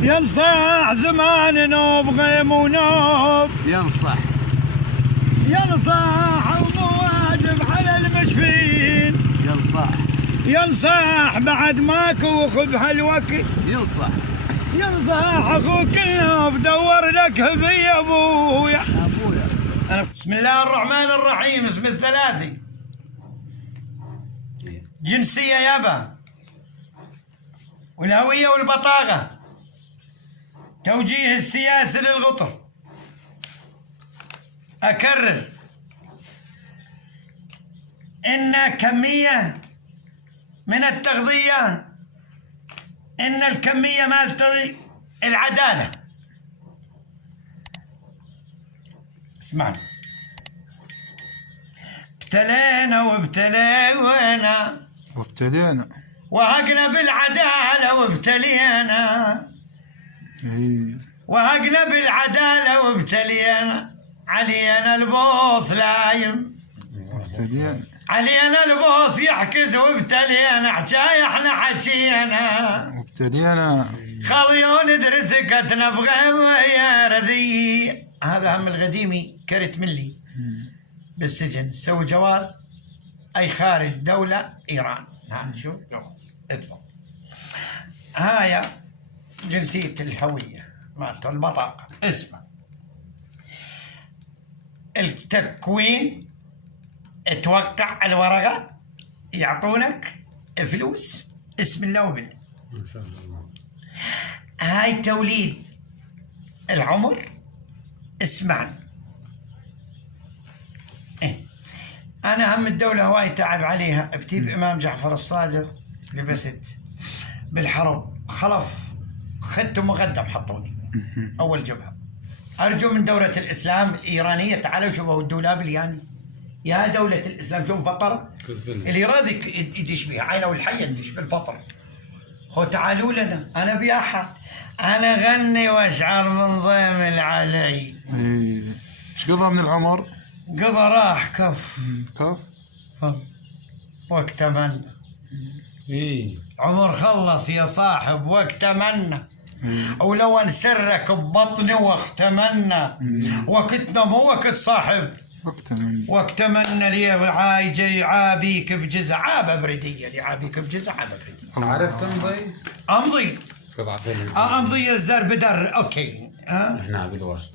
ينصح زمان نوب غيم ونوب ينصح ومواجب على المشفين ينصح بعد ماكو خذ هالوقت ينصح اخوك النوب دور لك هبي ابويا. بسم الله الرحمن الرحيم. اسم الثلاثي جنسية يابا والهوية والبطاقة. توجيه السياسي للغطر. أكرر إن كمية من التغذية إن الكمية مالت العدالة. اسمعني. ابتلينا وابتلينا وهقنا بالعدالة وابتلينا وهقنا بالعدالة وابتلينا. علينا البوص لايم علينا البوص يحكز وابتلينا. حكاية احنا حكينا خليون ندرس كتنا بغير ذي. هذا هم الغديمي كرت ملي بالسجن سوي جواز اي خارج دولة ايران. نعم شو جواز ادفع. هاي جنسية الهوية مالت البطاقة. اسمع. التكوين توقع الورقة يعطونك فلوس. اسم الله وبالله. ما شاء الله. هاي توليد العمر. اسمعني. أنا هم الدولة هواي تعب عليها. بتيب إمام جعفر الصادق لبست بالحرب خلف خدت مقدم حطوني أول جبهة. أرجو من دولة الإسلام الإيرانية تعالوا شوفوا الدولاب الياني يا دولة الإسلام شو مفطرة اللي راضي يدش بيها عينه والحية يدش بالفطر. خو تعالوا لنا. أنا بأحد أنا غني وأشعر من ضيم علي. ايش قضى من العمر؟ قضى راح كف وقت منا. عمر خلص يا صاحب وقت منا. ولو انسرك ببطني واختمنا. وقتنا مو وقت صاحب وقت منا. لي عايجي عابيك بجزع عابه برديه. لي عابيك بجزع عابه برديه. عرفت امضي امضي الزر بدر. اوكي احنا بالوسط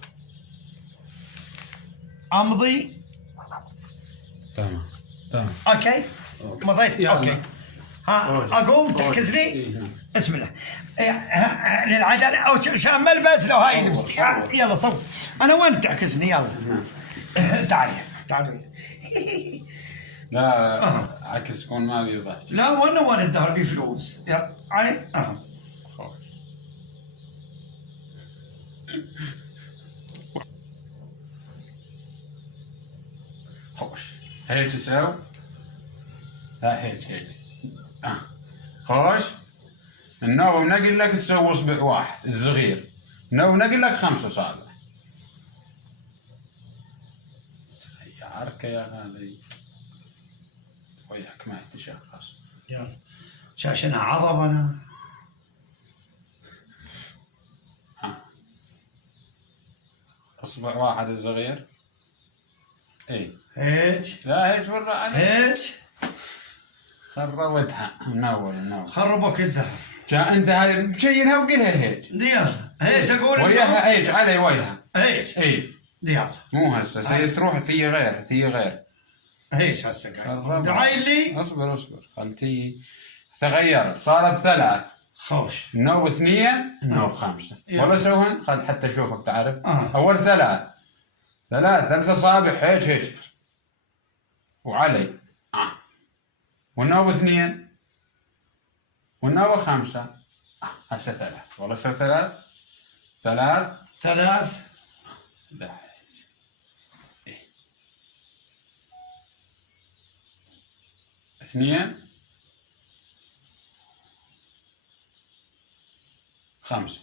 امضي. تمام اوكي مضيت. اوكي ها اقوم تحكزني. بسم الله. للعدالة او شام ملبس لو هاي لبستي. يلا صوت. انا وين تحكزني يلا. تعال لا عكس كون ما بي ضحك. لا وين الدهر بي فلوس. يلا عين خوش هيك تساوي. لا هيك خوش. النوم نقول لك تسوي اصبع واحد الصغير. النوم نقول لك 5 أصابع. يا عركه يا غالي وياك ما تشخص. يلا شاشنها عظم انا. اصبع واحد الصغير. اي هيك. لا هيك ورا عليك. هيك خربتها منور. خربك الدهر. جا انت هاي مشينها وقلها هيك. ديال هيك اقول وياها هيك علي وياها هيك. اي ديال مو هسه تروح تي غير هيك هسه قاعد دعاي لي. اصبر خل تي تغيرت صارت 3. خوش النوب 2 النوب 5. ولا سوهن خل حتى اشوفك تعرف. اول 3 أصابع هيك وعلي. والنوب 2 والنوب 5. هسه 3 والله سوي 3 ده 2 5.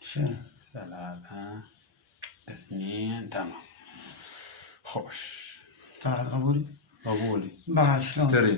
شنو؟ 3 2 تمام. خوش طلعت قبولي قبولي بعد شلون؟ استريح.